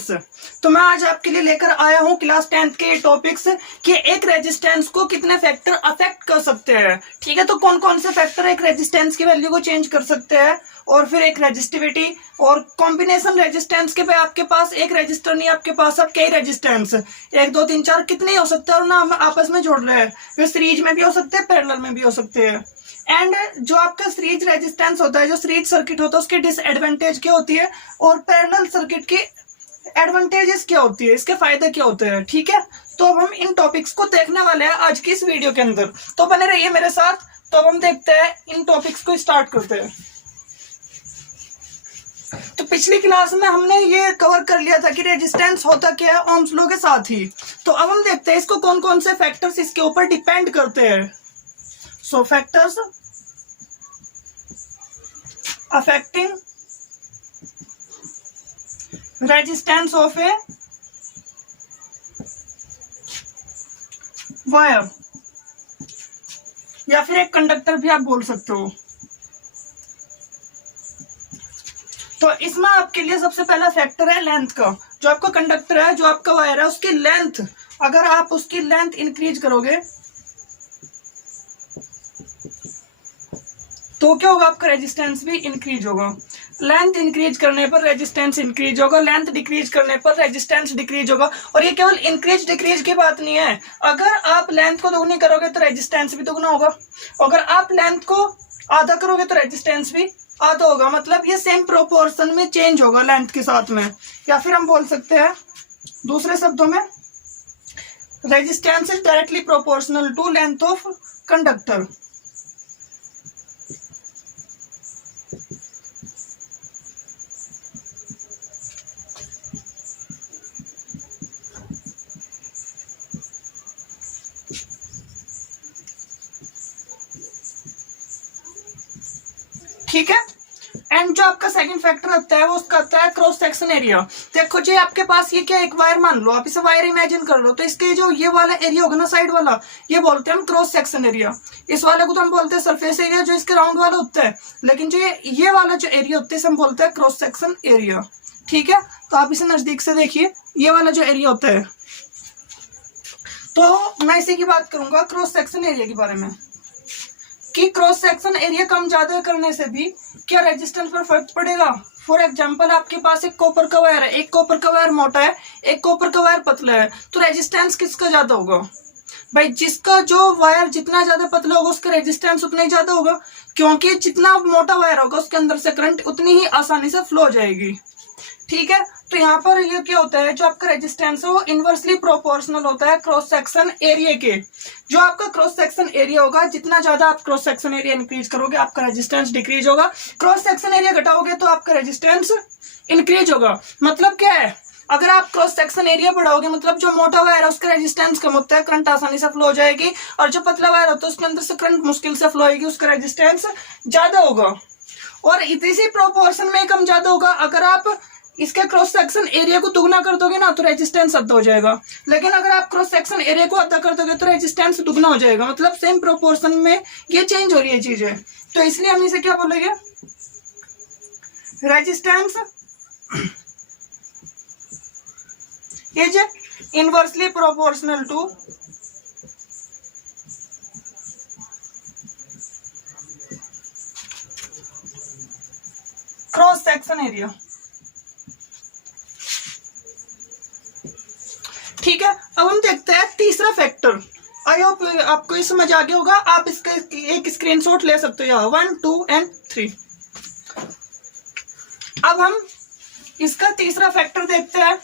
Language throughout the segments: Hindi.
रेजिस्टेंस। तो मैं आज आपके लिए लेकर आया हूं क्लास 10th के टॉपिक्स कि एक रेजिस्टेंस को कितने फैक्टर अफेक्ट कर सकते हैं। ठीक है, तो कौन कौन से फैक्टर एक रेजिस्टेंस की वैल्यू को चेंज कर सकते हैं, और फिर एक रेजिस्टिविटी और कॉम्बिनेशन रेजिस्टेंस के पे आपके पास एक रेजिस्टर नहीं, आपके पास अब कई रेजिस्टेंस 1 2 3 4 कितने हो सकते हैं और ना हम आपस में जोड़ रहे हैं। फिर सीरीज में भी हो सकते हैं, पैरेलल में भी हो सकते हैं। एंड जो आपका सीरीज रेजिस्टेंस होता है, जो सीरीज सर्किट होता है, उसकी डिसएडवांटेज क्या होती है और पैरेलल सर्किट की एडवांटेजेस क्या होती है, इसके फायदे क्या होते हैं। ठीक है, तो अब हम इन टॉपिक्स को देखने वाले हैं आज की इस वीडियो के अंदर, तो बने रहिए मेरे साथ। तो अब हम देखते हैं, इन टॉपिक्स को स्टार्ट करते हैं। तो पिछली क्लास में हमने ये कवर कर लिया था कि रेजिस्टेंस होता क्या है ओम्स लॉ के साथ ही। तो अब हम देखते हैं इसको कौन कौन से फैक्टर्स इसके ऊपर डिपेंड करते हैं। सो factors affecting resistance of a wire, या फिर एक कंडक्टर भी आप बोल सकते हो। तो इसमें आपके लिए सबसे पहला फैक्टर है लेंथ का। जो आपका कंडक्टर है, जो आपका वायर है, उसकी लेंथ, अगर आप उसकी लेंथ इंक्रीज करोगे तो क्या होगा, आपका रेजिस्टेंस भी इंक्रीज होगा। लेंथ इंक्रीज करने पर रेजिस्टेंस इंक्रीज होगा, लेंथ डिक्रीज करने पर रेजिस्टेंस डिक्रीज होगा। और ये केवल इंक्रीज डिक्रीज की बात नहीं है, अगर आप लेंथ को दोगुनी करोगे तो रेजिस्टेंस भी दोगुना होगा, अगर आप लेंथ को आधा करोगे तो रेजिस्टेंस भी आधा होगा। मतलब ये सेम प्रोपोर्शन में चेंज होगा लेंथ के साथ में। या फिर हम बोल सकते हैं दूसरे शब्दों में, resistance is directly proportional to length of conductor. ठीक है, एंड जो आपका सेकंड फैक्टर होता है वो उसका आता है क्रॉस सेक्शन एरिया। देखो जी, आपके पास ये क्या, एक वायर मान लो, आप इसे वायर इमेजिन कर लो, तो इसके जो ये वाला एरिया होगा ना, साइड वाला, ये बोलते हैं हम क्रॉस सेक्शन एरिया। इस वाले को तो हम बोलते हैं सरफेस एरिया, जो इसके राउंड वाला होता है। लेकिन जो ये वाला जो एरिया होता है, इसे हम बोलते हैं क्रॉस सेक्शन एरिया। ठीक है, तो आप इसे नजदीक से देखिए, ये वाला जो एरिया होता है, तो मैं इसी की बात करूंगा क्रॉस सेक्शन एरिया के बारे में, कि क्रॉस सेक्शन एरिया कम ज्यादा करने से भी क्या रेजिस्टेंस पर फर्क पड़ेगा। फॉर एग्जांपल, आपके पास एक कॉपर का वायर है, एक कॉपर का वायर मोटा है, एक कॉपर का वायर पतला है, तो रेजिस्टेंस किसका ज्यादा होगा भाई? जिसका जो वायर जितना ज्यादा पतला होगा उसका रेजिस्टेंस उतना ही ज्यादा होगा, क्योंकि जितना मोटा वायर होगा उसके अंदर से करंट उतनी ही आसानी से फ्लो हो जाएगी। ठीक है, तो यहाँ पर ये क्या होता है, जो आपका रेजिस्टेंस है वो इनवर्सली प्रोपोर्शनल होता है क्रॉस सेक्शन एरिया के। जो आपका क्रॉस सेक्शन एरिया होगा, जितना ज्यादा आप क्रॉस सेक्शन एरिया इंक्रीज करोगे आपका रेजिस्टेंस डिक्रीज होगा, क्रॉस सेक्शन एरिया घटाओगे तो आपका रेजिस्टेंस इंक्रीज होगा। मतलब क्या है, अगर आप क्रॉस सेक्शन एरिया बढ़ाओगे, मतलब जो मोटा वायर है उसका रेजिस्टेंस कम होता है, करंट आसानी से फ्लो हो जाएगी, और जो पतला वायर होता है उसके अंदर से करंट मुश्किल से फ्लो होगी, उसका रेजिस्टेंस ज्यादा होगा। और इसी प्रोपोर्शन में कम ज्यादा होगा। अगर आप इसके क्रॉस सेक्शन एरिया को दुगना कर दोगे ना तो रेजिस्टेंस आधा हो जाएगा, लेकिन अगर आप क्रॉस सेक्शन एरिया को आधा कर दोगे तो रेजिस्टेंस दुगना हो जाएगा। मतलब सेम प्रोपोर्शन में ये चेंज हो रही है चीजें, तो इसलिए हम इसे क्या बोलेंगे, resistance is inversely proportional to cross section area. ठीक है, अब हम देखते हैं तीसरा फैक्टर। आई होप आपको ये समझ आ गया होगा। आप इसका एक स्क्रीनशॉट ले सकते हो, यहाँ 1 2 और 3। अब हम इसका तीसरा फैक्टर देखते हैं।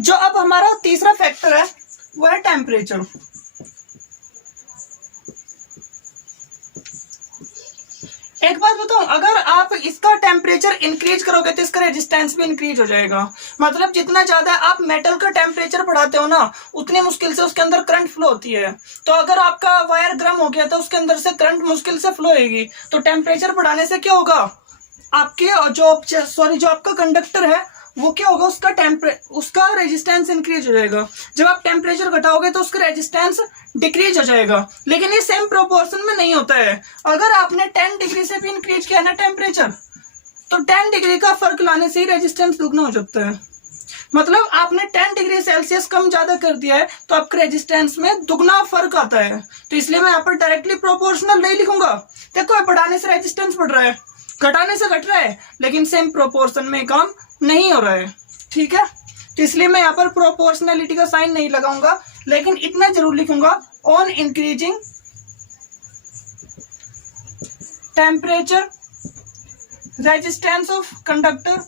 जो अब हमारा तीसरा फैक्टर है वो है टेम्परेचर। एक बात बताऊं, अगर आप इसका टेम्परेचर इंक्रीज करोगे तो इसका रेजिस्टेंस भी इंक्रीज हो जाएगा। मतलब जितना ज्यादा आप मेटल का टेम्परेचर बढ़ाते हो ना, उतनी मुश्किल से उसके अंदर करंट फ्लो होती है। तो अगर आपका वायर गर्म हो गया तो उसके अंदर से करंट मुश्किल से फ्लो होगी। तो टेम्परेचर बढ़ाने से क्या होगा, आपके जो आपका कंडक्टर है वो क्या होगा, उसका रेजिस्टेंस इंक्रीज हो जाएगा। जब आप टेम्परेचर घटाओगे तो उसका रेजिस्टेंस डिक्रीज हो जाएगा। लेकिन ये सेम प्रोपोर्शन में नहीं होता है। अगर आपने 10 डिग्री से भी इंक्रीज किया ना टेम्परेचर, तो 10 डिग्री का फर्क लाने से ही रेजिस्टेंस दुगना हो जाता है। मतलब आपने 10 डिग्री सेल्सियस कम ज्यादा कर दिया है तो आपके रेजिस्टेंस में दुगना फर्क आता है। तो इसलिए मैं यहाँ पर डायरेक्टली प्रोपोर्शनल नहीं लिखूंगा। देखो बढ़ाने से रेजिस्टेंस बढ़ रहा है, घटाने से घट रहा है, लेकिन सेम प्रोपोर्शन में काम नहीं हो रहा है। ठीक है, तो इसलिए मैं यहाँ पर प्रोपोर्शनलिटी का साइन नहीं लगाऊंगा, लेकिन इतना जरूर लिखूंगा on increasing temperature resistance of conductor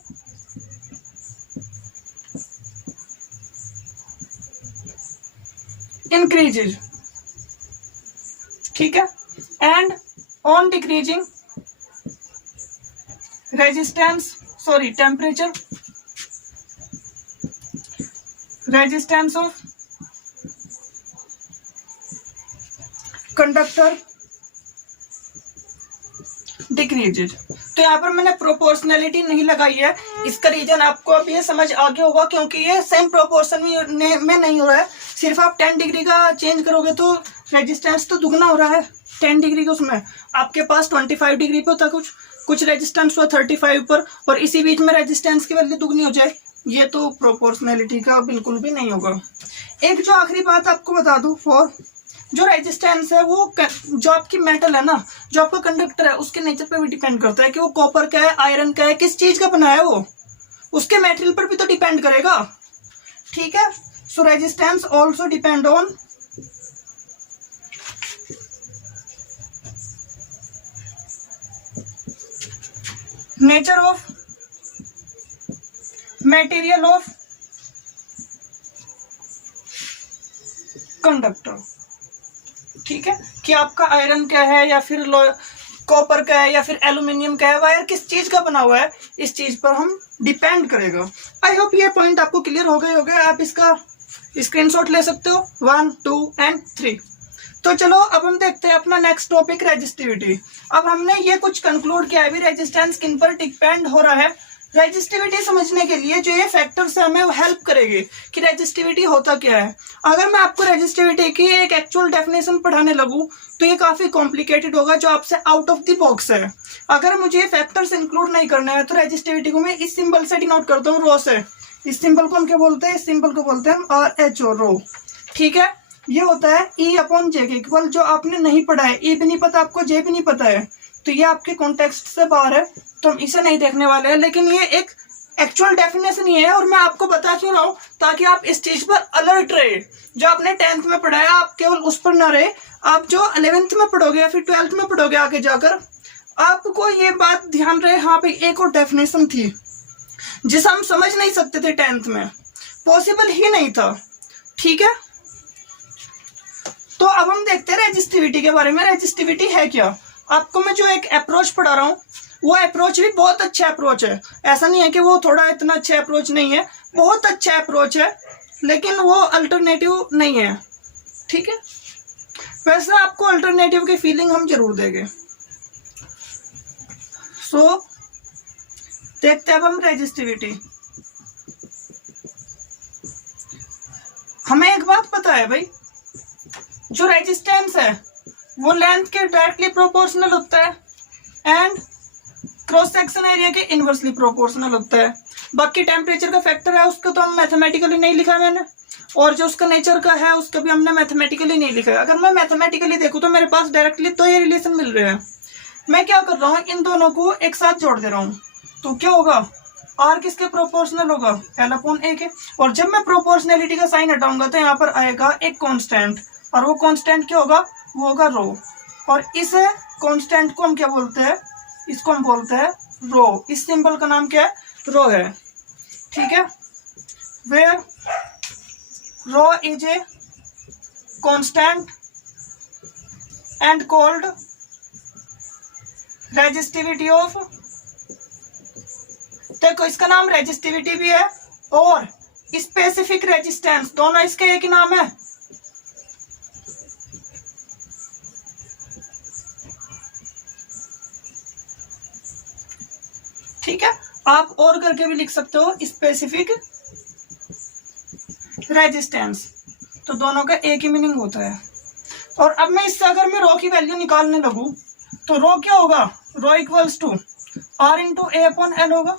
increases। ठीक है, and on decreasing temperature resistance of conductor decreases. तो यहाँ पर मैंने प्रोपोर्शनलिटी नहीं लगाई है, इसका रीजन आपको अब ये समझ आ गया होगा, क्योंकि ये सेम प्रोपोर्शन में नहीं हो रहा है। सिर्फ आप 10 डिग्री का चेंज करोगे तो रेजिस्टेंस तो दुगना हो रहा है। 10 डिग्री का उसमें आपके पास 25 डिग्री पे होता, कुछ रेजिस्टेंस हुआ 35 पर, और इसी बीच में रेजिस्टेंस की वैल्यू दुगनी हो जाए, ये तो प्रोपोर्शनलिटी का बिल्कुल भी नहीं होगा। एक जो आखिरी बात आपको बता दूं, फॉर जो रेजिस्टेंस है वो जो आपकी मेटल है ना, जो आपका कंडक्टर है, उसके नेचर पे भी डिपेंड करता है कि वो कॉपर का है, आयरन का है, किस चीज का बना है, वो उसके मेटेरियल पर भी तो डिपेंड करेगा। ठीक है, सो resistance also depend on nature of material of conductor. ठीक है, कि आपका आयरन का है या फिर कॉपर का है या फिर एल्यूमिनियम का है, वायर किस चीज का बना हुआ है, इस चीज पर हम डिपेंड करेगा। आई होप ये पॉइंट आपको क्लियर हो गए होंगे। आप इसका स्क्रीनशॉट ले सकते हो 1, 2 एंड 3। तो चलो अब हम देखते हैं अपना नेक्स्ट टॉपिक, रेजिस्टिविटी। अब हमने ये कुछ कंक्लूड किया है भी रेजिस्टेंस किन पर डिपेंड हो रहा है। रेजिस्टिविटी समझने के लिए जो ये फैक्टर्स है हमें हेल्प करेगी कि रेजिस्टिविटी होता क्या है। अगर मैं आपको रेजिस्टिविटी की एक एक्चुअल डेफिनेशन पढ़ाने लगूं तो ये काफी कॉम्प्लिकेटेड होगा, जो आपसे आउट ऑफ द बॉक्स है। अगर मुझे ये फैक्टर्स इंक्लूड नहीं करना है तो रेजिस्टिविटी को मैं इस सिंबल से डिनोट करता हूँ, रो से। इस सिंबल को हम क्या बोलते हैं, इस सिंबल को बोलते हैं RHO, रो। ठीक है, ये होता है E/J के इक्वल। जो आपने नहीं पढ़ा है, E भी नहीं पता आपको, J भी नहीं पता है, तो ये आपके कॉन्टेक्स्ट से बाहर है, तो हम इसे नहीं देखने वाले हैं। लेकिन ये एक एक्चुअल डेफिनेशन ही है, और मैं आपको बता क्यों रहा हूँ, ताकि आप इस चीज पर अलर्ट रहे। जो आपने 10th में पढ़ा है आप केवल उस पर ना रहे, आप जो 11th में पढ़ोगे या फिर 12th में पढ़ोगे आगे जाकर, आपको ये बात ध्यान रहे, हाँ भाई एक और डेफिनेशन थी जिसे हम समझ नहीं सकते थे 10th में, पॉसिबल ही नहीं था। ठीक है, तो अब हम देखते हैं रेजिस्टिविटी के बारे में। रेजिस्टिविटी है क्या? आपको मैं जो एक अप्रोच पढ़ा रहा हूँ वो अप्रोच भी बहुत अच्छा अप्रोच है। ऐसा नहीं है कि वो थोड़ा इतना अच्छा अप्रोच नहीं है, बहुत अच्छा अप्रोच है, लेकिन वो अल्टरनेटिव नहीं है। ठीक है, वैसे आपको अल्टरनेटिव की फीलिंग हम जरूर देंगे। सो देखते हैं अब हम रेजिस्टिविटी। हमें एक बात पता है भाई, जो रेजिस्टेंस है वो लेंथ के डायरेक्टली प्रोपोर्शनल होता है एंड क्रॉस सेक्शन एरिया के इनवर्सली प्रोपोर्शनल होता है। बाकी टेम्परेचर का फैक्टर है उसका तो हम मैथमेटिकली नहीं लिखा है मैंने, और जो उसका नेचर का है उसका भी हमने मैथमेटिकली नहीं लिखा है। अगर मैं मैथमेटिकली देखूँ तो मेरे पास डायरेक्टली तो ये रिलेशन मिल रहे हैं। मैं क्या कर रहा हूँ, इन दोनों को एक साथ जोड़ दे रहा हूँ, तो क्या होगा, R किसके प्रोपोर्शनल होगा, L/A के। और जब मैं प्रोपोर्शनलिटी का साइन हटाऊंगा तो यहाँ पर आएगा एक कांस्टेंट, और वो कांस्टेंट क्या होगा, वो होगा रो। और इस कांस्टेंट को हम क्या बोलते हैं, इसको हम बोलते हैं रो। इस सिंबल का नाम क्या है, रो है। ठीक है, where rho is a constant and called resistivity of. देखो इसका नाम रेजिस्टिविटी भी है और स्पेसिफिक रेजिस्टेंस, दोनों इसके एक ही नाम है। ठीक है, आप और करके भी लिख सकते हो स्पेसिफिक रेजिस्टेंस, तो दोनों का एक ही मीनिंग होता है। और अब मैं इससे अगर मैं रो की वैल्यू निकालने लगूं तो रो क्या होगा, rho equals to R into A upon L होगा,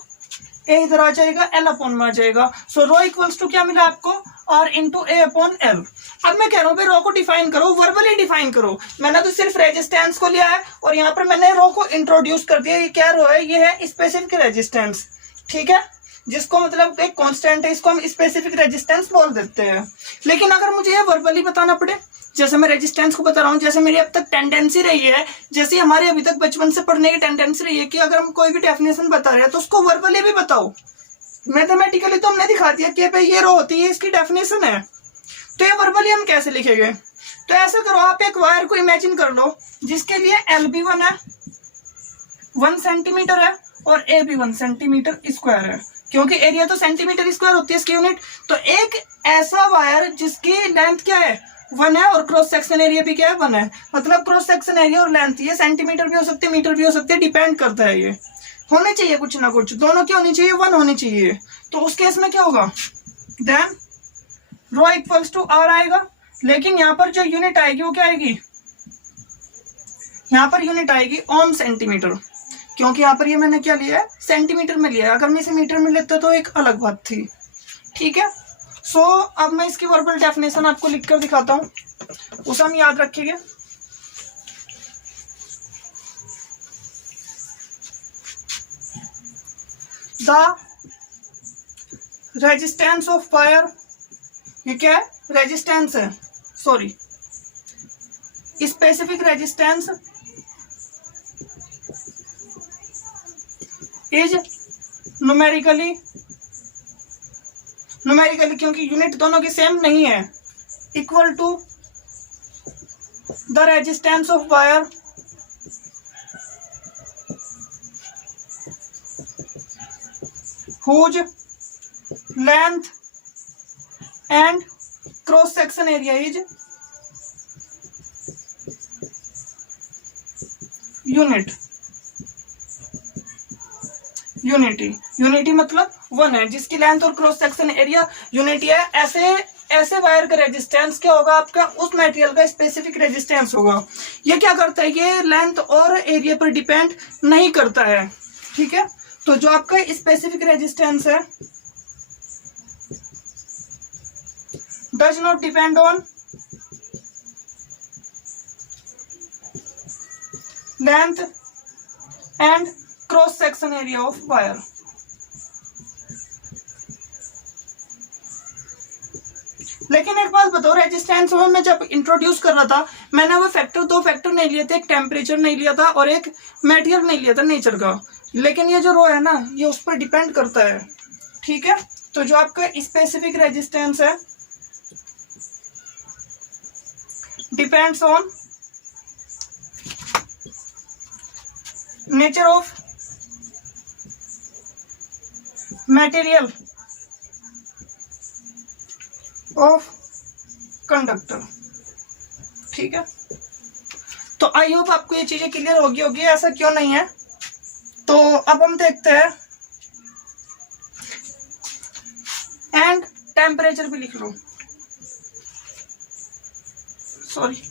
ए इधर आ जाएगा, एल अपॉन में आ जाएगा। सो रो इक्वल्स टू क्या मिला आपको, R into A upon L. अब मैं कह रहा हूँ भाई रो को डिफाइन करो, वर्बली डिफाइन करो। मैंने तो सिर्फ रेजिस्टेंस को लिया है और यहाँ पर मैंने रो को इंट्रोड्यूस कर दिया। ये क्या रो है, ये है स्पेसिफिक रेजिस्टेंस, ठीक है, जिसको मतलब एक कांस्टेंट है, इसको हम स्पेसिफिक रेजिस्टेंस बोल देते हैं। लेकिन अगर मुझे ये वर्बली बताना पड़े, जैसे मैं रेजिस्टेंस को बता रहा हूँ, जैसे मेरी अब तक टेंडेंसी रही है, जैसे हमारे अभी तक बचपन से पढ़ने की टेंडेंसी रही है कि अगर हम कोई भी डेफिनेशन बता रहे हैं तो उसको वर्बली भी बताओ। मैथमेटिकली तो हमने दिखा दिया कि भाई ये रो होती है, इसकी डेफिनेशन है, तो ये वर्बली हम कैसे लिखेंगे। तो ऐसा करो, आप एक वायर को इमेजिन कर लो जिसके लिए एल भी 1 है, 1 सेंटीमीटर है, और ए भी 1 सेंटीमीटर स्क्वायर है, क्योंकि एरिया तो सेंटीमीटर स्क्वायर होती है इसकी यूनिट। तो एक ऐसा वायर जिसकी लेंथ क्या है, 1 है, और क्रॉस सेक्शन एरिया भी क्या है, 1 है। मतलब क्रॉस सेक्शन एरिया और लेंथ ये सेंटीमीटर भी हो सकती है, मीटर भी हो सकती है, डिपेंड करता है। ये होने चाहिए कुछ ना कुछ, दोनों की होनी चाहिए, 1 होनी चाहिए। तो उस केस में क्या होगा, then rho equals to R आएगा। लेकिन यहाँ पर जो यूनिट आएगी वो क्या आएगी, यहाँ पर यूनिट आएगी ओम सेंटीमीटर, क्योंकि यहाँ पर ये मैंने क्या लिया है, सेंटीमीटर में लिया है। अगर मैं इसे मीटर में लेता तो एक अलग बात थी, ठीक है। सो अब मैं इसकी वर्बल डेफिनेशन आपको लिखकर दिखाता हूँ, उसे हम याद रखेंगे। द रेजिस्टेंस ऑफ वायर, ये क्या है, रेजिस्टेंस है, sorry, specific resistance is numerically क्योंकि यूनिट दोनों की सेम नहीं है, equal to the resistance of wire whose length and cross section area is unity मतलब 1 है, जिसकी लेंथ और क्रॉस सेक्शन एरिया यूनिटी है। ऐसे वायर का रेजिस्टेंस क्या होगा, आपका उस मटेरियल का स्पेसिफिक रेजिस्टेंस होगा। ये क्या करता है, ये लेंथ और एरिया पर डिपेंड नहीं करता है, ठीक है। तो जो आपका स्पेसिफिक रेजिस्टेंस है does not depend on length and cross section area of wire. लेकिन एक बात बताओ, रेजिस्टेंस में मैं जब इंट्रोड्यूस कर रहा था, मैंने वो दो फैक्टर नहीं लिए थे, एक टेम्परेचर नहीं लिया था और एक मटेरियल नहीं लिया था नेचर का। लेकिन ये जो रो है ना, ये उस पर डिपेंड करता है, ठीक है। तो जो आपका स्पेसिफिक रेजिस्टेंस है depends on nature of material of conductor, ठीक है। तो आई होप आपको ये चीजें क्लियर होगी। ऐसा क्यों नहीं है, तो अब हम देखते हैं। एंड टेम्परेचर भी लिख लो, सॉरी,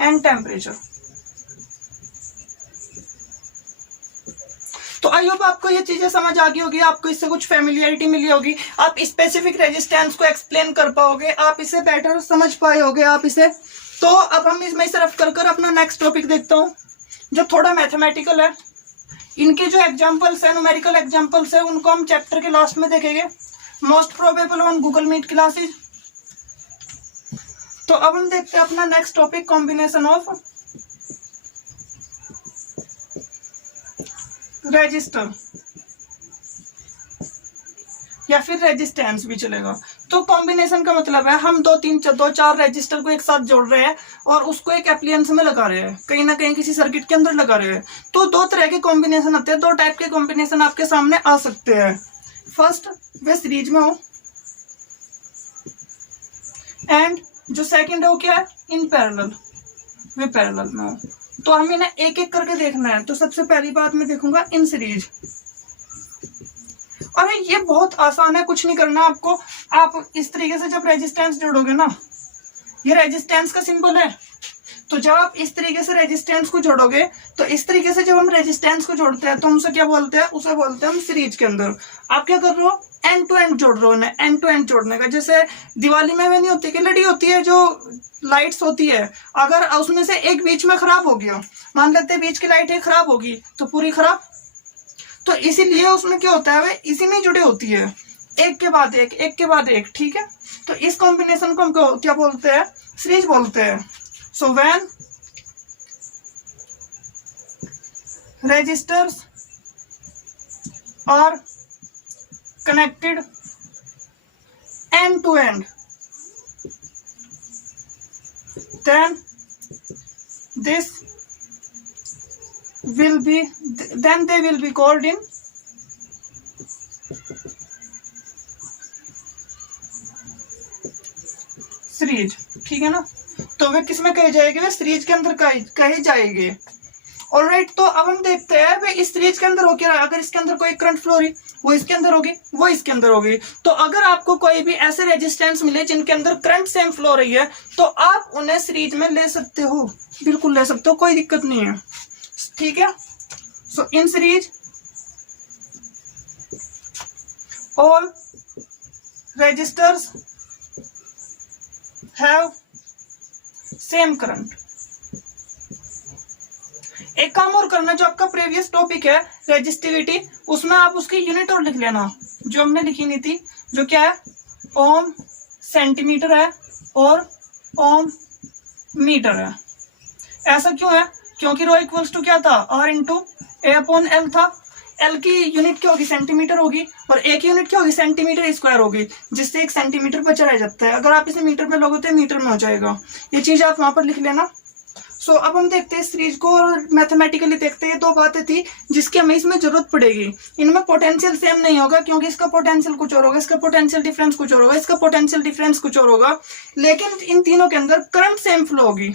एंड टेम्परेचर। तो आई होप आपको ये चीजें समझ आ गई होगी, आपको इससे कुछ फेमिलियरिटी मिली होगी, आप स्पेसिफिक रेजिस्टेंस को एक्सप्लेन कर पाओगे, आप इसे बेटर समझ पाए होगे आप इसे। तो अब हम इसमें तरफ कर अपना नेक्स्ट टॉपिक देखता हूँ, जो थोड़ा मैथमेटिकल है। इनके जो एग्जांपल्स है, न्यूमेरिकल एग्जांपल्स है, उनको हम चैप्टर के लास्ट में देखेंगे, most probable on Google Meet classes. तो अब हम देखते हैं अपना next topic, combination of resistor, या फिर रेजिस्टेंस भी चलेगा। तो कॉम्बिनेशन का मतलब है हम दो चार रेजिस्टर को एक साथ जोड़ रहे हैं और उसको एक एप्लियंस में लगा रहे हैं, कहीं ना कहीं किसी सर्किट के अंदर लगा रहे हैं। तो दो तरह के कॉम्बिनेशन आते हैं, दो टाइप के कॉम्बिनेशन आपके सामने आ सकते हैं। फर्स्ट, वे सीरीज में हो, एंड जो सेकंड है वो क्या है, इन पैरेलल, वे पैरेलल में हो। तो हमें ना एक एक करके देखना है। तो सबसे पहली बात मैं देखूंगा इन सीरीज। अरे ये बहुत आसान है, कुछ नहीं करना आपको। आप इस तरीके से जब रेजिस्टेंस जोड़ोगे ना, ये रेजिस्टेंस का सिंबल है, तो जब आप इस तरीके से रेजिस्टेंस को जोड़ोगे, तो इस तरीके से जब हम रेजिस्टेंस को जोड़ते हैं तो हम उसे क्या बोलते हैं, उसे बोलते हैं हम सीरीज के अंदर। आप क्या कर रहे हो, एंड टू एंड जोड़ रहे हो ना, एंड टू एंड जोड़ने का। जैसे दिवाली में वे नहीं होती कि लड़ी होती है जो लाइट्स होती है, अगर उसमें से एक बीच में खराब हो गया, मान लेते हैं बीच की लाइट एक खराब होगी तो पूरी खराब। तो इसीलिए उसमें क्या होता है, वे इसी में जुड़ी होती है, एक के बाद एक, एक के बाद एक, ठीक है। तो इस कॉम्बिनेशन को हम क्या बोलते हैं, सीरीज बोलते हैं। So when registers are connected end to end, then they will be called in series, ठीक है ना। तो वे किस में कहे जाएंगे, वे सीरीज के अंदर कहे जाएंगे। ऑलराइट, तो अब हम देखते हैं वे इस सीरीज के अंदर हो क्या रहा है। अगर इसके अंदर कोई करंट फ्लो रही, वो इसके अंदर होगी, वो इसके अंदर होगी। तो अगर आपको कोई भी ऐसे रेजिस्टेंस मिले जिनके अंदर करंट सेम फ्लो रही है, तो आप उन्हें सीरीज में ले सकते हो, बिल्कुल ले सकते हो, कोई दिक्कत नहीं है, ठीक है। So in series all resistors have same current. एक काम और करना, जो आपका प्रीवियस टॉपिक है रेजिस्टिविटी, उसमें आप उसकी यूनिट और लिख लेना जो हमने लिखी नहीं थी, जो क्या है, ओम सेंटीमीटर है और ओम मीटर है। ऐसा क्यों है, क्योंकि रो इक्वल्स टू क्या था, R into A upon L था। एल की यूनिट क्या होगी, सेंटीमीटर होगी, और ए की यूनिट क्या होगी, सेंटीमीटर स्क्वायर होगी, जिससे एक सेंटीमीटर बचा रह जाता है। अगर आप इसे मीटर में लोगे तो मीटर में हो जाएगा। ये चीज आप वहां पर लिख लेना। सो अब हम देखते हैं सीरीज को और मैथमेटिकली देखते हैं। दो बातें थी जिसकी हमें इसमें जरूरत पड़ेगी। इनमें पोटेंशियल सेम नहीं होगा, क्योंकि इसका पोटेंशियल कुछ और होगा, इसका पोटेंशियल डिफरेंस कुछ और होगा, इसका पोटेंशियल डिफरेंस कुछ और होगा, लेकिन इन तीनों के अंदर करंट सेम फ्लो होगी।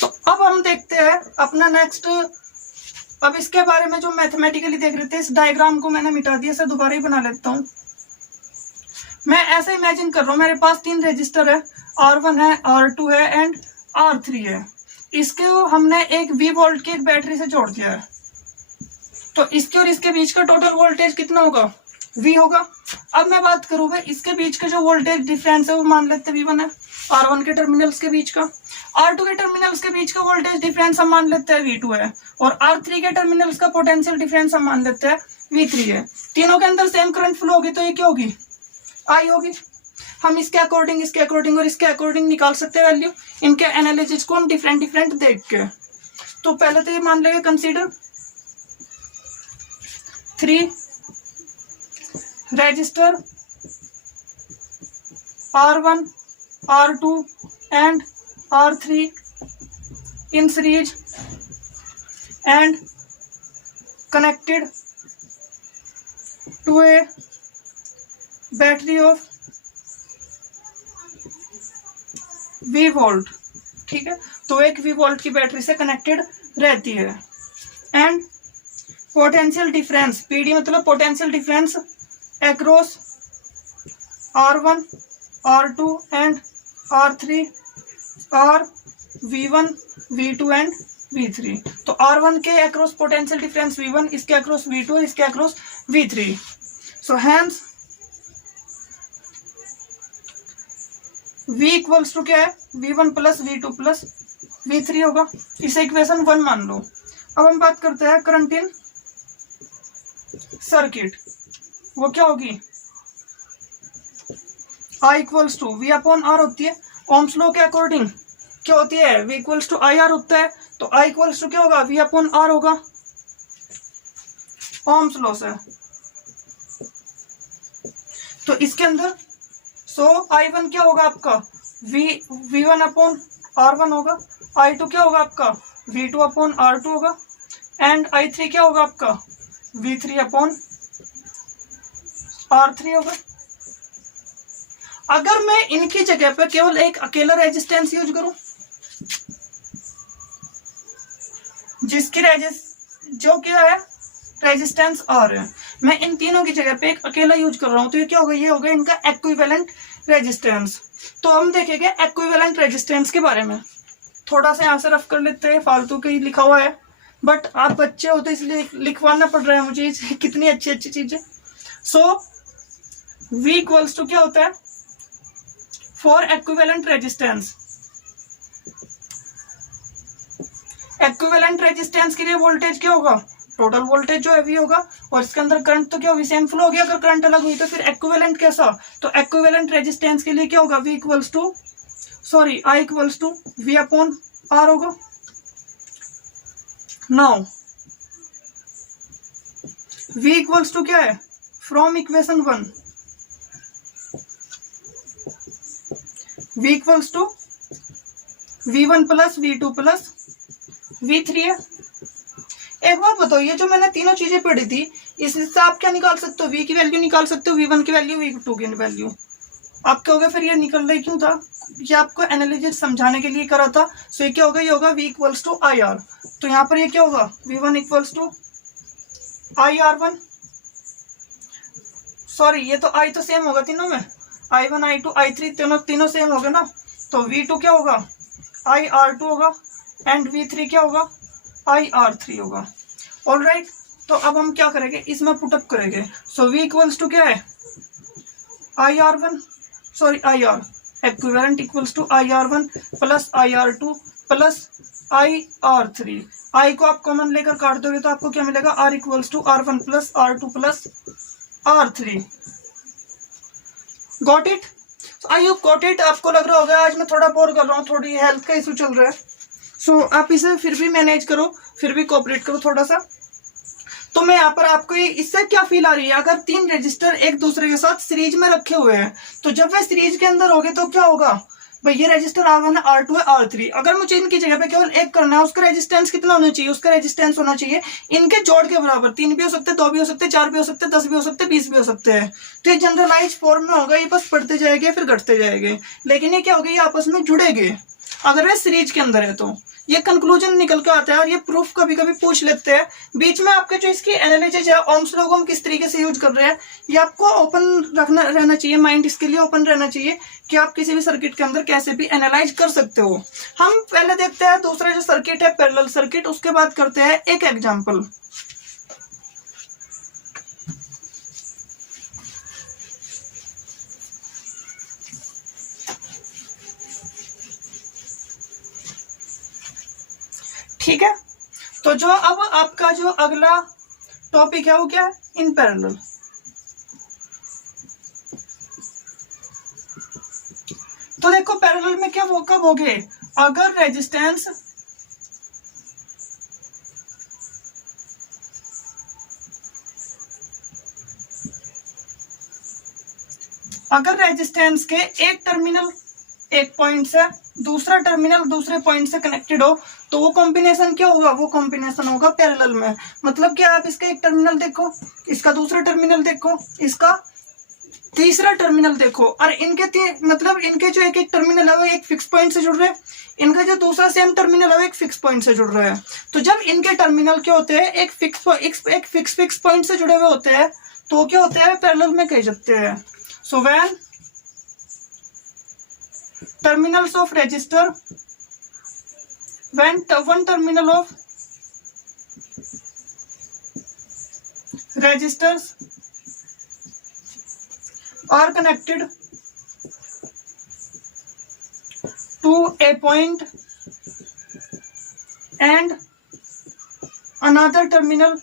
तो अब हम देखते हैं अपना नेक्स्ट। अब इसके बारे में जो मैथमेटिकली देख रहे थे, इस डायग्राम को मैंने मिटा दिया, इसे दोबारा ही बना लेता हूं। मैं ऐसे इमेजिन कर रहा हूं, मेरे पास तीन रजिस्टर है, R1 है, R2 है एंड R3 है। इसको हमने एक V वोल्ट की एक बैटरी से जोड़ दिया है। तो इसके और इसके बीच का टोटल वोल्टेज कितना होगा, V होगा। अब मैं बात करूं भाई, इसके बीच का जो वोल्टेज डिफरेंस है वो मान लेते V1 है, R1 के टर्मिनल्स के बीच का। R2 के टर्मिनल्स के बीच का वोल्टेज डिफरेंस हम मान लेते हैं V2 है, और R3 के टर्मिनल्स का पोटेंशियल डिफरेंस हम मान लेते हैं V3 है। तीनों के अंदर सेम करंट फ्लो होगी, तो ये क्या होगी, I होगी। हम इसके अकॉर्डिंग, इसके अकॉर्डिंग और इसके अकॉर्डिंग निकाल सकते हैं वैल्यू। इनके एनालिसिस को हम डिफरेंट डिफरेंट देख के। तो पहले तो ये मान लेंगे, consider 3 register R1, R2 and R3 in series and connected to a battery of V volt, ठीक है। तो एक V वोल्ट की बैटरी से कनेक्टेड रहती है। एंड पोटेंशियल डिफरेंस, PD मतलब potential difference across R1, R2 and R3 और V1, V2 एंड V3। तो R1 के अक्रॉस पोटेंशियल डिफरेंस V1, इसके अक्रॉस V2 और इसके across V3। So hence V equals to क्या है, V1 plus V2 plus V3 होगा। इसे इक्वेशन 1 मान लो। अब हम बात करते हैं करंट इन सर्किट। वो क्या होगी, I equals to V upon R होती है। ओम्स लॉ के अकॉर्डिंग क्या होती है, V इक्वल्स टू IR होता है। तो I इक्वल्स टू क्या होगा, V अपॉन R होगा ओम्स लॉ से। तो इसके अंदर I1 क्या होगा आपका, V1 अपॉन R1 होगा। I2 क्या होगा आपका, V2 अपॉन R2 होगा। एंड I3 क्या होगा आपका, V3 अपॉन R3 होगा। अगर मैं इनकी जगह पे केवल एक अकेला रेजिस्टेंस यूज करूं, जिसकी जो क्या है रेजिस्टेंस R है, मैं इन तीनों की जगह पे एक अकेला यूज कर रहा हूं, तो ये क्या होगा, ये होगा इनका इक्विवेलेंट रेजिस्टेंस। तो हम देखेंगे इक्विवेलेंट रेजिस्टेंस के बारे में। थोड़ा सा यहाँ से रफ कर लेते हैं, फालतू के ही लिखा हुआ है, बट आप बच्चे हो तो इसलिए लिखवाना पड़ रहा है मुझे कितनी अच्छी अच्छी चीजें। सो V इक्वल्स टू क्या होता है, for equivalent resistance, equivalent resistance के लिए वोल्टेज क्या होगा, टोटल वोल्टेज जो है V होगा, और इसके अंदर करंट तो क्या होगी, सेम फ्लो होगी। अगर करंट अलग हुई तो फिर इक्विवेलेंट कैसा, तो इक्विवेलेंट रेजिस्टेंस के लिए क्या होगा, V equals to I equals to V upon R होगा। नाउ V इक्वल्स टू क्या है, from equation 1 V equals to V1 plus V2 plus V3 है। एक बात बताओ, ये जो मैंने तीनों चीजें पढ़ी थी, इससे आप क्या निकाल सकते हो, V की वैल्यू निकाल सकते हो, V1 की वैल्यू, V2 की वैल्यू। आप क्या होगा, फिर ये निकल रही क्यों था, ये आपको एनालिसिस समझाने के लिए करा था। सो ये क्या होगा, ये होगा V इक्वल्स टू IR। तो यहाँ पर ये क्या होगा, V1 equals to IR1, sorry ये तो I तो सेम होगा तीनों में, I1 I2 I3 तीनों सेम होगा ना। तो V2 क्या होगा, IR2 होगा, एंड V3 क्या होगा, IR3 होगा। ऑलराइट, तो अब हम क्या करेंगे, इसमें पुटअप करेंगे। सो V इक्वल्स टू क्या है, IR1 IR equivalent equals to IR1 plus IR2 plus IR3। I को आप कॉमन लेकर काट दोगे तो आपको क्या मिलेगा, R equals to R1 plus R2 plus R3। Got it, I hope got it. आपको लग रहा होगा आज मैं थोड़ा बोर कर रहा हूँ, थोड़ी हेल्थ का इशू चल रहा है। सो आप इसे फिर भी मैनेज करो, फिर भी कोऑपरेट करो थोड़ा सा। तो मैं यहाँ पर आपको इससे क्या फील आ रही है, अगर तीन रजिस्टर एक दूसरे के साथ सीरीज में रखे हुए हैं, तो जब वे सीरीज के अंदर होंगे तो क्या होगा भाई, ये रजिस्टर R1 है, R2 है, R3। अगर मुझे इनकी जगह पे केवल एक करना है, उसका रेजिस्टेंस कितना होना चाहिए, उसका रेजिस्टेंस होना चाहिए इनके जोड़ के बराबर। 3 भी हो सकते हैं, 2 भी हो सकते हैं, 4 भी हो सकते हैं, 10 भी हो सकते हैं, 20 भी हो सकते हैं। तो ये जनरलाइज फॉर्म में होगा, ये बस बढ़ते जाएंगे फिर घटते जाएंगे, लेकिन ये क्या होगा, ये आपस में जुड़ेंगे अगर वे सीरीज के अंदर है। तो ये कंक्लूजन निकल के आता है, और ये प्रूफ कभी कभी पूछ लेते हैं बीच में। आपके जो इसकी एनालिसिस है, ओम्स लॉ को हम किस तरीके से यूज कर रहे हैं, ये आपको ओपन रखना रहना चाहिए, माइंड इसके लिए ओपन रहना चाहिए कि आप किसी भी सर्किट के अंदर कैसे भी एनालाइज कर सकते हो। हम पहले देखते हैं दूसरा जो सर्किट है, पैरेलल सर्किट, उसके बाद करते हैं एक एग्जाम्पल। ठीक है, तो जो अब आपका जो अगला टॉपिक है वो क्या है, इन पैरेलल। तो देखो पैरेलल में क्या वो कब होगे, अगर रेजिस्टेंस के एक टर्मिनल एक पॉइंट से, दूसरा टर्मिनल दूसरे पॉइंट से कनेक्टेड हो, तो वो कॉम्बिनेशन क्या होगा, वो कॉम्बिनेशन होगा पैरेलल में। मतलब क्या, आप इसका एक टर्मिनल देखो, इसका दूसरा टर्मिनल देखो, इसका तीसरा टर्मिनल देखो, और इनके मतलब इनके जो एक एक टर्मिनल है वो एक फिक्स पॉइंट से जुड़ रहे हैं, इनका जो दूसरा सेम टर्मिनल है वो एक फिक्स पॉइंट से जुड़ रहा है। तो जब इनके टर्मिनल क्या होते हैं, एक फिक्स पॉइंट से जुड़े हुए होते हैं, तो क्या होते हैं, पैरेलल में कह सकते हैं। So when terminals of resistor, when one terminal of resistors are connected to a point and another terminal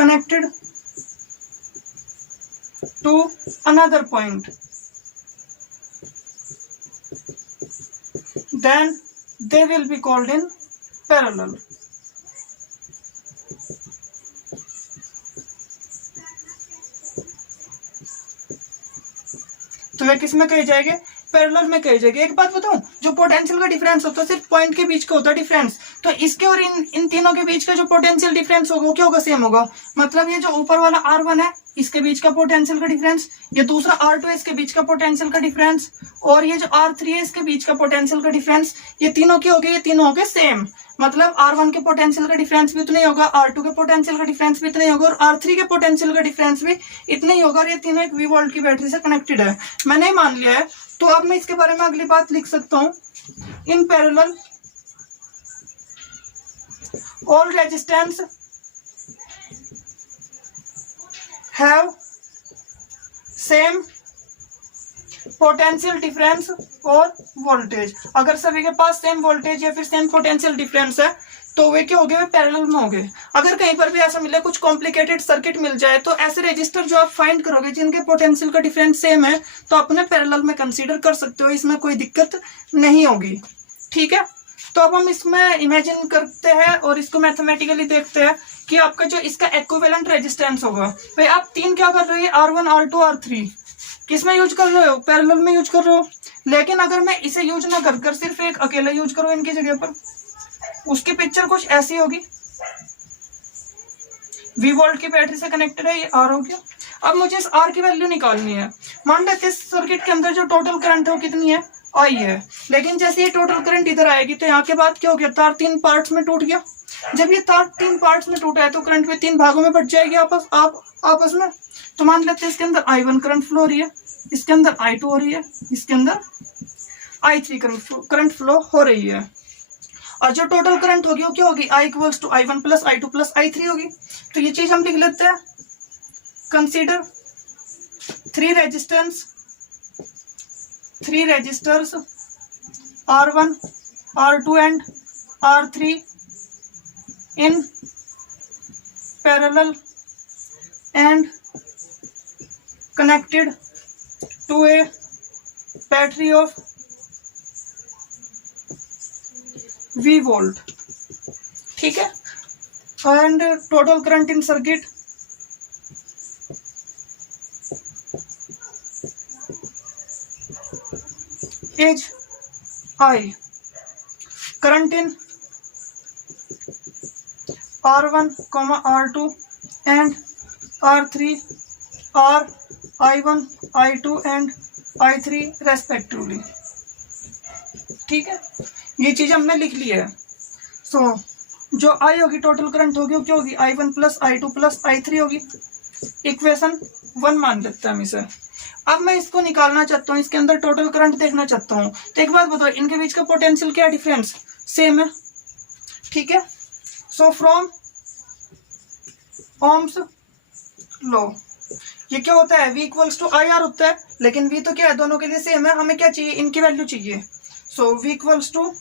connected to another point, then they will be called in parallel. तो वे किसमें कहे जाएंगे, पैरेलल में कही जाएगी। एक बात बताऊं, जो पोटेंशियल का डिफरेंस होता है सिर्फ पॉइंट के बीच का होता है डिफरेंस, तो इसके और इन तीनों के बीच का जो पोटेंशियल डिफरेंस होगा वो क्या होगा, सेम होगा। मतलब ये जो ऊपर वाला R1 है इसके बीच का पोटेंशियल का डिफरेंस, ये दूसरा R2 है इसके बीच का पोटेंशियल का डिफरेंस, और ये जो R3 है इसके बीच का पोटेंशियल का डिफरेंस, ये तीनों के हो गए, ये तीनों हो गए सेम। मतलब R1 के पोटेंशियल का डिफरेंस भी उतना ही होगा, R2 के पोटेंशियल का डिफरेंस भी इतना ही होगा, और R3 के पोटेंशियल का डिफरेंस भी इतना ही होगा, और ये तीनों एक V-वोल्ट की बैटरी से कनेक्टेड है। मैंने ही मान लिया है, तो अब मैं इसके बारे में अगली बात लिख सकता हूं, in parallel all resistance have same potential difference और वोल्टेज। अगर सभी के पास सेम वोल्टेज या फिर सेम पोटेंशियल डिफरेंस है तो वे क्या हो गए, पैरेलल में हो गए। अगर कहीं पर भी ऐसा मिले, कुछ कॉम्प्लिकेटेड सर्किट मिल जाए, तो ऐसे रजिस्टर जो आप फाइंड करोगे जिनके पोटेंशियल का डिफरेंस सेम है तो अपने पैरेलल में कंसीडर कर सकते हो, इसमें कोई दिक्कत नहीं होगी। ठीक है, तो अब हम इसमें इमेजिन करते हैं और इसको मैथमेटिकली देखते हैं कि आपका जो इसका इक्विवेलेंट रेजिस्टेंस होगा। भाई आप तीन क्या कर रहे हो, R1 R2 R3 किसमें यूज कर रहे हो, पैरेलल में यूज कर रहे हो। लेकिन अगर मैं इसे यूज ना कर सिर्फ एक अकेला यूज करूं इनकी जगह पर, उसकी पिक्चर कुछ ऐसी होगी। V-वोल्ट की बैटरी से कनेक्टेड है, ये R हो गया। अब मुझे इस R की वैल्यू निकालनी है। मान लेते इस सर्किट के अंदर जो टोटल करंट है वो कितनी है, I है। लेकिन जैसे ये टोटल करंट इधर आएगी तो यहाँ के बाद क्या हो गया, तार तीन पार्ट्स में टूट गया। जब ये तार तीन पार्ट्स में टूटा है तो करंट भी तीन भागों में बट जाएगी आपस में। तो मान लेते हैं इसके अंदर I1 करंट फ्लो हो रही है, इसके अंदर I2 हो रही है, इसके अंदर I3 करंट फ्लो हो रही है। और जो टोटल करंट होगी वो क्या होगी, I equals to I1 plus I2 plus I3 होगी। तो ये चीज हम लिख लेते हैं। Consider three resistors R1 R2 and R3 in parallel and connected to a battery of V-volt। ठीक है, and total current in circuit is I। current in R1, R2 and R3 are I1, I2 and I3 respectively. ठीक है, ये चीज हमने लिख ली है। सो जो I होगी, टोटल करंट होगी वो क्या होगी, I1 plus I2 plus I3 होगी। इक्वेशन 1 मान लेते हैं हम इसे। अब मैं इसको निकालना चाहता हूँ, इसके अंदर टोटल करंट देखना चाहता हूँ। तो एक बात बताओ, इनके बीच का पोटेंशियल क्या डिफरेंस, सेम है। ठीक है, सो फ्रॉम ओम्स लॉ ये क्या होता है, V इक्वल्स टू IR होता है। लेकिन V तो क्या है, दोनों के लिए सेम है, हमें क्या चाहिए, इनकी वैल्यू चाहिए। So V equals to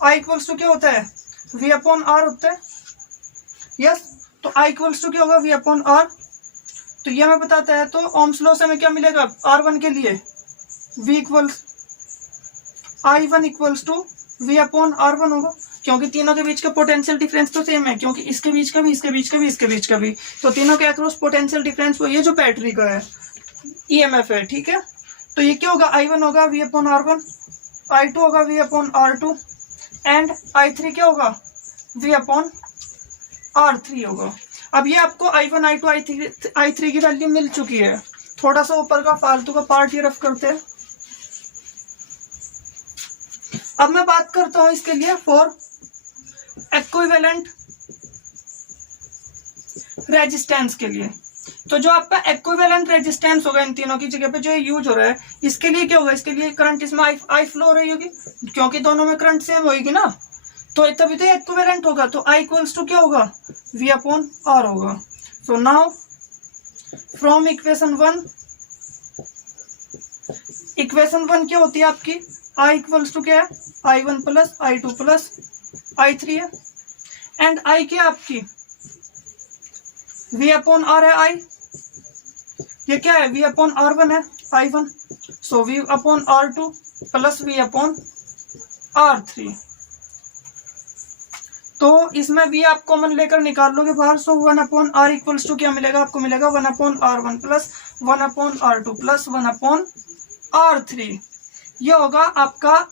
I equals to क्या होता है, V अपॉन R होता है। यस, तो I इक्वल्स टू क्या होगा, V अपॉन R। तो ये हमें बताता है। तो ओम्स लॉ से हमें क्या मिलेगा, R1 के लिए V equals I1 equals to V upon R1 होगा, क्योंकि तीनों के बीच का पोटेंशियल डिफरेंस तो सेम है, क्योंकि इसके बीच का भी, इसके बीच का भी, इसके बीच का भी, तो तीनों के अक्रॉस पोटेंशियल डिफरेंस वो ये जो बैटरी का है EMF है। ठीक है, तो ये क्या होगा, I1 होगा V अपॉन R1, I2 होगा V upon R2 and I3 क्या होगा, V अपॉन R3 होगा। अब ये आपको I1 I2 I3 की वैल्यू मिल चुकी है। थोड़ा सा ऊपर का फालतू का पार्ट ये रफ करते हैं। अब मैं बात करता हूं इसके लिए फॉर इक्विवेलेंट रेजिस्टेंस के लिए। तो जो आपका इक्विवेलेंट रेजिस्टेंस होगा इन तीनों की जगह पे जो यूज हो रहा है, इसके लिए क्या होगा, इसके लिए करंट इसमें I फ्लो हो रही होगी, क्योंकि दोनों में करंट सेम होगी ना, तो तभी तो इक्विवेलेंट होगा। तो I इक्वल्स टू क्या होगा, V अपॉन R होगा। सो नाउ फ्रॉम इक्वेशन 1 क्या होती है आपकी, I इक्वल्स टू क्या है, I1 plus I2 plus I3 है, एंड I क्या आपकी V अपॉन R है। I ये क्या है, V अपॉन R1 है I1, सो V upon R2 plus V upon R3। तो इसमें V आप कॉमन लेकर निकाल लोगे बाहर, सो 1 अपॉन R इक्वल्स टू क्या मिलेगा आपको, मिलेगा 1 upon R1 plus 1 upon R2 plus 1 upon R3। ये होगा आपका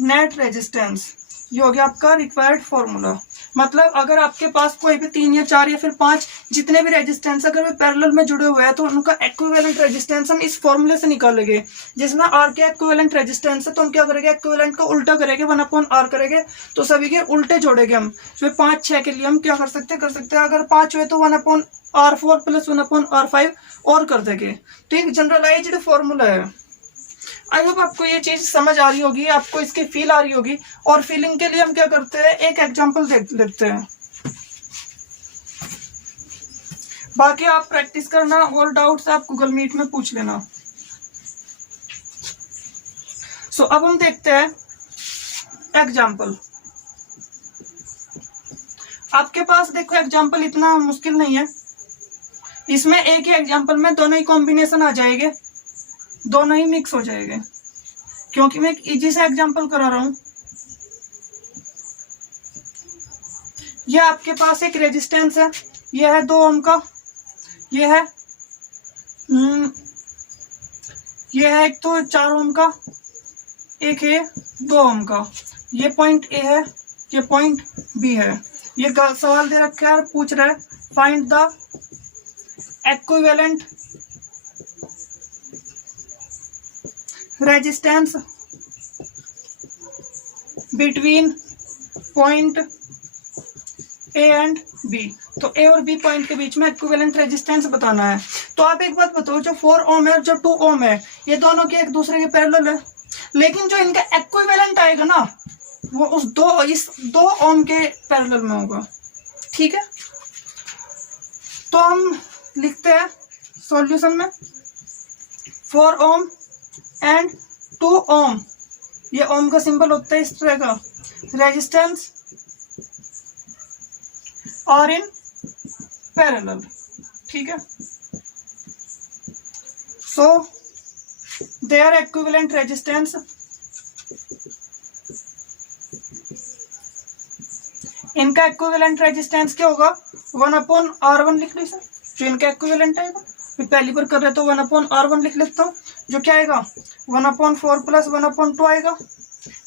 नेट रेजिस्टेंस, ये हो गया आपका रिक्वायर्ड फॉर्मूला। मतलब अगर आपके पास कोई भी 3 या 4 या फिर 5 जितने भी रेजिस्टेंस अगर वे पैरेलल में जुड़े हुए हैं तो उनका इक्विवेलेंट रेजिस्टेंस हम इस फॉर्मूले से निकालेंगे, जिसमें आर के इक्विवेलेंट रेजिस्टेंस है तो हम क्या करेंगे, इक्विवेलेंट को उल्टा करेंगे, 1/r करेंगे, तो सभी के उल्टे जोड़ेंगे हम। तो 5 6 के लिए हम क्या कर सकते हैं अगर 5 हुए तो 1/r4 प्लस 1/r5 और कर देंगे। तो एक जनरलाइज्ड फॉर्मूला है। आई होप आपको ये चीज समझ आ रही होगी, आपको इसकी फील आ रही होगी। और फीलिंग के लिए हम क्या करते हैं, एक एग्जांपल देख लेते हैं, बाकी आप प्रैक्टिस करना और डाउट्स आप गूगल मीट में पूछ लेना। सो अब हम देखते हैं एग्जांपल। आपके पास देखो एग्जांपल इतना मुश्किल नहीं है, इसमें एक ही एग्जांपल में दोनों ही कॉम्बिनेशन आ जाएंगे, दोनों ही मिक्स हो जाएंगे, क्योंकि मैं एक इजी सा एग्जांपल करा रहा हूं। यह आपके पास एक रेजिस्टेंस है, यह है 2 ओम का, यह है एक तो 4 ओम का, एक है 2 ओम का। ये पॉइंट ए है, ये पॉइंट बी है। ये सवाल दे रखा है, पूछ रहा है find the equivalent resistance between point A and B. तो ए और बी पॉइंट के बीच में इक्विवेलेंट रेजिस्टेंस बताना है। तो आप एक बात बताओ, जो 4 ओम है और जो 2 ओम है, ये दोनों के एक दूसरे के पैरेलल है, लेकिन जो इनका इक्विवेलेंट आएगा ना वो इस 2 ओम के पैरेलल में होगा। ठीक है, तो हम लिखते हैं सॉल्यूशन में 4 ओम एंड 2 ओम, ये ओम का सिंबल होता है इस तरह का, रेजिस्टेंस आर इन पैरेलल। ठीक है, सो देयर इक्विवेलेंट रेजिस्टेंस इनका इक्विवेलेंट रेजिस्टेंस क्या होगा, 1/r1 लिख ली सर, जो इनका इक्विवेलेंट आएगा। पहली बार कर रहे तो 1/r1 लिख लेता हूँ, जो क्या आएगा 1/4 प्लस 1/2 आएगा।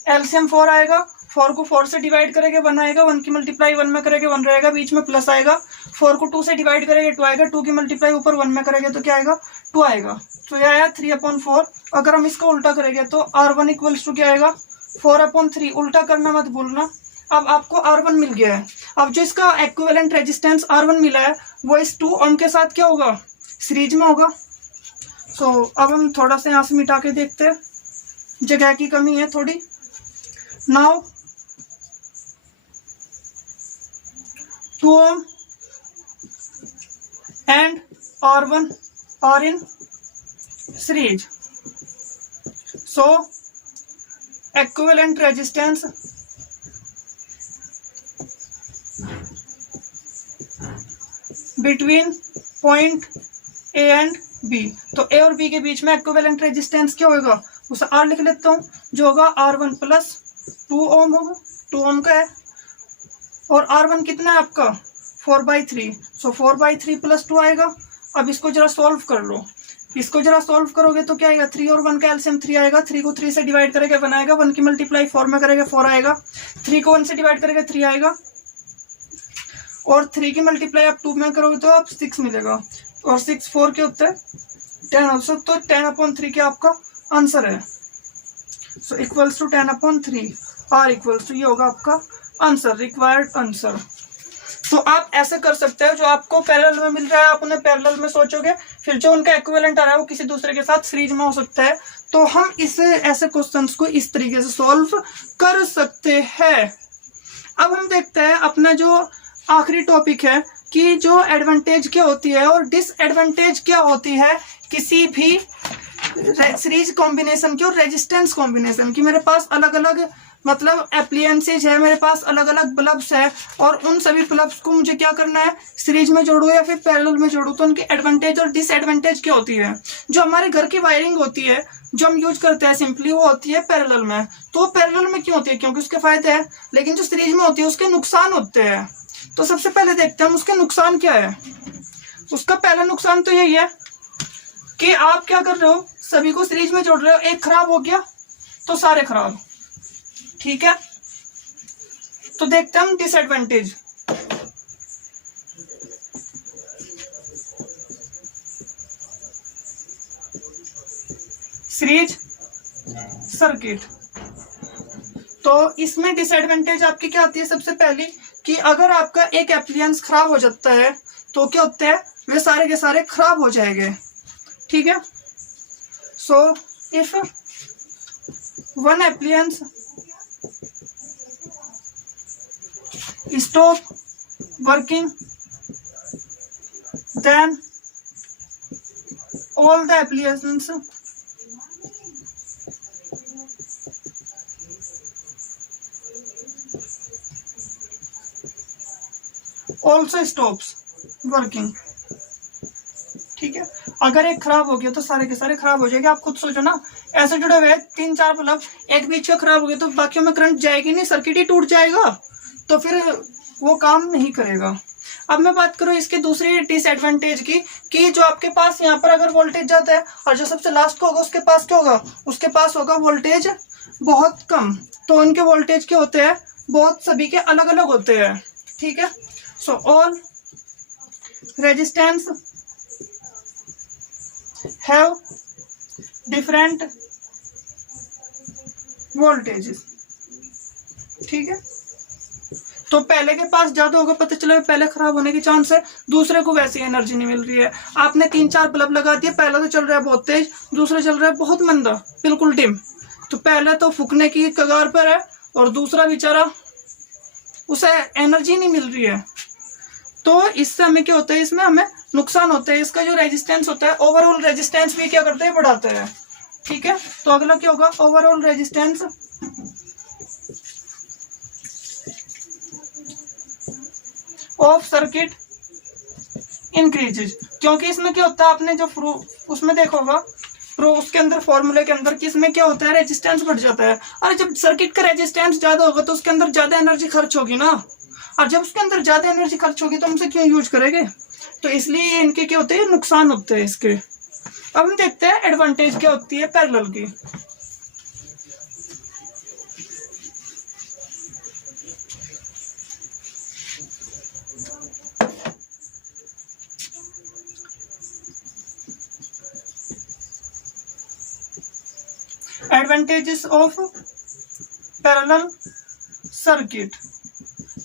एलसीएम 4 आएगा, 4 को 4 से डिवाइड करेंगे 1 आएगा, 1 की मल्टीप्लाई 1 में करेंगे 1 रहेगा, बीच में प्लस आएगा। 4 को 2 से डिवाइड करेंगे 2 आएगा, 2 की मल्टीप्लाई ऊपर 1 में करेंगे तो क्या आएगा 2 आएगा। तो यह आया 3/4। अगर हम इसको उल्टा करेंगे तो r1 इक्वल्स टू क्या आएगा 4/3। उल्टा करना मत भूलना। अब आपको R1 मिल गया है। अब जो इसका इक्विवेलेंट रेजिस्टेंस R1 मिला है वो इस 2 ओम के साथ क्या होगा, सीरीज में होगा। सो अब हम थोड़ा सा यहाँ से मिटा के देखते हैं, जगह की कमी है थोड़ी। Now 2 ohm and R1 are in series, so equivalent resistance between point A and B। तो A और B के बीच में इक्विवेलेंट रेजिस्टेंस क्या होगा, उसे R लिख लेता हूँ, जो होगा R1 प्लस 2 ओम होगा, 2 ओम का है। और R1 कितना है आपका 4/3, सो 4/3 प्लस 2 आएगा। अब इसको जरा सॉल्व कर लो, इसको जरा सॉल्व करोगे तो क्या आएगा 3 और 1 का एलसीएम 3 आएगा। 3 को 3 से डिवाइड करेंगे 1 आएगा, 1 की मल्टीप्लाई 4 में करेंगे 4 आएगा। 3 को 1 से डिवाइड करेंगे 3 आएगा, और 3 की मल्टीप्लाई आप 2 में करोगे तो आप 6 मिलेगा, और 6 4 के होता है 10 ऑल्सो, तो 10/3 क्या आपका आंसर है। So equals to 10/3 R equals to, ये होगा आपका आंसर, रिक्वायर्ड आंसर। तो आप ऐसे कर सकते हो, जो आपको पैरेलल में मिल रहा है आप उन्हें पैरेलल में सोचोगे, फिर जो उनका इक्विवेलेंट आ रहा है वो किसी दूसरे के साथ सीरीज में हो सकता है। तो हम इसे ऐसे क्वेश्चंस को इस तरीके से सॉल्व कर सकते हैं। अब हम देखते हैं अपना जो आखिरी टॉपिक है कि जो एडवांटेज क्या होती है और डिसएडवांटेज क्या होती है किसी भी सीरीज कॉम्बिनेशन की और रेजिस्टेंस कॉम्बिनेशन की। मेरे पास अलग अलग मतलब एप्लियंसेज है, मेरे पास अलग अलग बल्ब्स है, और उन सभी बल्ब्स को मुझे क्या करना है, सीरीज में जोड़ू या फिर पैरेलल में जोड़ू, तो उनकी एडवांटेज और डिसएडवांटेज क्या होती है। जो हमारे घर की वायरिंग होती है जो हम यूज करते हैं सिंपली, वो होती है पैरेलल में। तो पैरेलल में क्यों होती है, क्योंकि उसके फायदे हैं, लेकिन जो सीरीज में होती है उसके नुकसान होते हैं। तो सबसे पहले देखते हैं उसके नुकसान क्या है। उसका पहला नुकसान तो यही है कि आप क्या कर रहे हो, सभी को सीरीज में जोड़ रहे हो, एक खराब हो गया तो सारे खराब। ठीक है, तो देखते हैं हम डिसएडवांटेज। सीरीज सर्किट, तो इसमें डिसएडवांटेज आपकी क्या आती है? सबसे पहली कि अगर आपका एक एप्लियंस खराब हो जाता है तो क्या होता है, वे सारे के सारे खराब हो जाएंगे। ठीक है, so if one appliances stop working then all the appliances also stops working. ठीक है, अगर एक खराब हो गया तो सारे के सारे खराब हो जाएंगे। आप खुद सोचो ना, ऐसे जुड़े हुए 3-4 बल्ब, एक बीच में खराब हो गया तो बाकियों में करंट जाएगी नहीं, सर्किट ही टूट जाएगा, तो फिर वो काम नहीं करेगा। अब मैं बात करूं इसके दूसरी डिसएडवांटेज की, कि जो आपके पास यहाँ पर अगर वोल्टेज जाता है और जो सबसे लास्ट को होगा उसके पास क्या होगा, उसके पास होगा वोल्टेज बहुत कम। तो उनके वोल्टेज के होते हैं बहुत, सभी के अलग अलग होते हैं। ठीक है, so all resistance have different voltages. ठीक है, तो पहले के पास ज्यादा होगा, पता चला पहले खराब होने के चांस है, दूसरे को वैसी एनर्जी नहीं मिल रही है। आपने 3-4 बल्ब लगा दिए, पहला तो चल रहा है बहुत तेज, दूसरा चल रहा है बहुत मंदा, बिल्कुल डिम, तो पहले तो फूकने की कगार पर है और दूसरा बेचारा उसे एनर्जी नहीं मिल रही है। तो इससे हमें क्या होता है, इसमें हमें नुकसान होता है। इसका जो रेजिस्टेंस होता है, ओवरऑल रेजिस्टेंस भी क्या करते हैं, बढ़ाते हैं। ठीक है, तो अगला क्या होगा, overall resistance of circuit increases. क्योंकि इसमें क्या होता है, आपने जो उसमें देखा होगा उसके अंदर फॉर्मूले के अंदर कि इसमें क्या होता है, रेजिस्टेंस बढ़ जाता है। और जब सर्किट का रेजिस्टेंस ज्यादा होगा तो उसके अंदर ज्यादा एनर्जी खर्च होगी ना, और जब उसके अंदर ज्यादा एनर्जी खर्च होगी तो हमसे क्यों यूज करेंगे, तो इसलिए इनके क्या होते हैं, नुकसान होते हैं इसके। अब हम देखते हैं एडवांटेज क्या होती है पैरेलल की। Advantages of parallel circuit.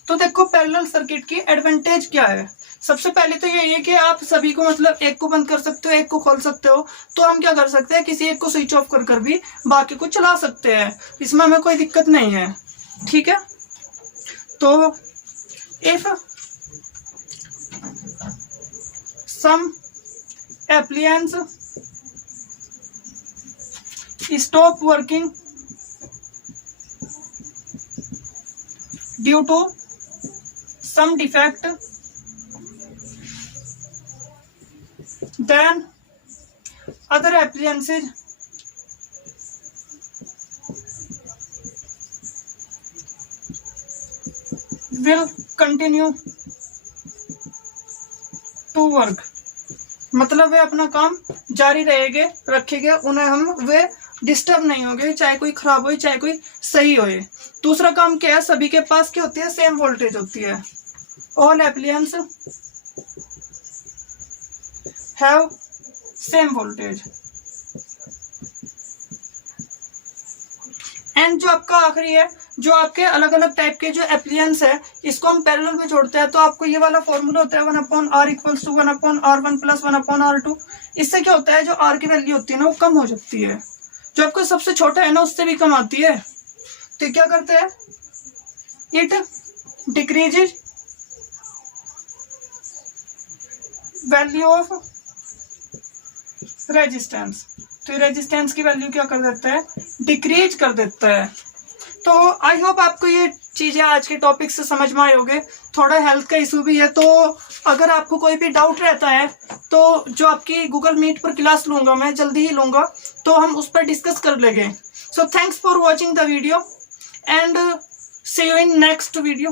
तो देखो पैरेलल सर्किट की एडवांटेज क्या है। सबसे पहले तो यही है कि आप सभी को मतलब एक को बंद कर सकते हो, एक को खोल सकते हो। तो हम क्या कर सकते हैं, किसी एक को स्विच ऑफ कर भी बाकी को चला सकते हैं, इसमें हमें कोई दिक्कत नहीं है। ठीक है, तो if some appliances stop working due to some defect, then other appliances will continue to work। मतलब वे अपना काम जारी रखेंगे, उन्हें हम वे डिस्टर्ब नहीं होंगे, चाहे कोई खराब हो चाहे कोई सही हो। दूसरा काम क्या है, सभी के पास क्या होती है, सेम वोल्टेज होती है। All appliances have same voltage. And जो आपका आखिरी है, जो आपके अलग अलग टाइप के जो एप्लियंस है, इसको हम पैरेलल में जोड़ते हैं तो आपको ये वाला फॉर्मूला होता है 1/r equals to 1/r1 plus 1/r2। इससे क्या होता है, जो r की वैल्यू होती है ना वो कम हो जाती है, जो आपका सबसे छोटा है ना उससे भी कम आती है। तो क्या करते हैं, it decreases value of resistance. तो रेजिस्टेंस की वैल्यू क्या कर देता है, डिक्रीज कर देता है। तो आई होप आपको ये चीजें आज के टॉपिक से समझ में आए होंगे। थोड़ा हेल्थ का इशू भी है, तो अगर आपको कोई भी डाउट रहता है तो जो आपकी गूगल मीट पर क्लास लूंगा मैं, जल्दी ही लूंगा, तो हम उस पर डिस्कस कर लेंगे। So thanks for watching the video and see you in next video.